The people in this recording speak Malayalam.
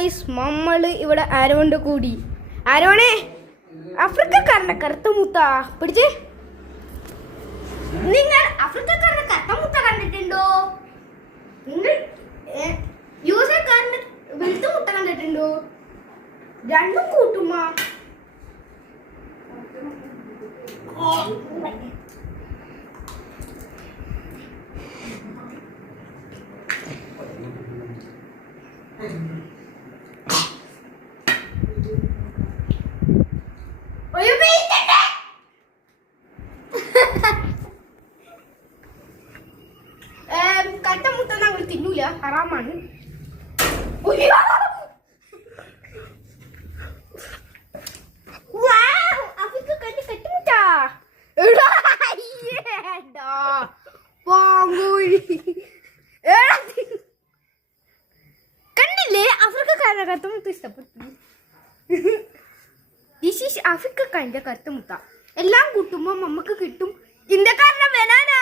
ഗായ്സ്, നമ്മൾ ഇവിടെ ആരോണ്ട് കൂടി. ആരോണേ, ആഫ്രിക്കക്കാരന്റെ കറുത്ത മുത്ത പിടിച്ച്. നിങ്ങൾ ആഫ്രിക്കക്കാരന്റെ കറുത്ത മുത്ത കണ്ടിട്ടുണ്ടോ? നിങ്ങൾ യൂസക്കാരന്റെ വെളുത്ത മുട്ട കണ്ടിട്ടുണ്ടോ? രണ്ടും കൂട്ടുമാ. കട്ടമുട്ട ഞങ്ങൾ തിന്നൂല, ഹറാമാണ്. കണ്ടില്ലേ, ആഫ്രിക്കക്കാരന്റെ കറുത്തമുത്ത ഇഷ്ടപ്പെട്ടു. ദിസ് ഈസ് ആഫ്രിക്കക്കാരന്റെ കറുത്തമുത്ത. എല്ലാം കൂട്ടുമ്പോ നമുക്ക് കിട്ടും ഇന്ത്യക്കാരന്റെ ബനാന.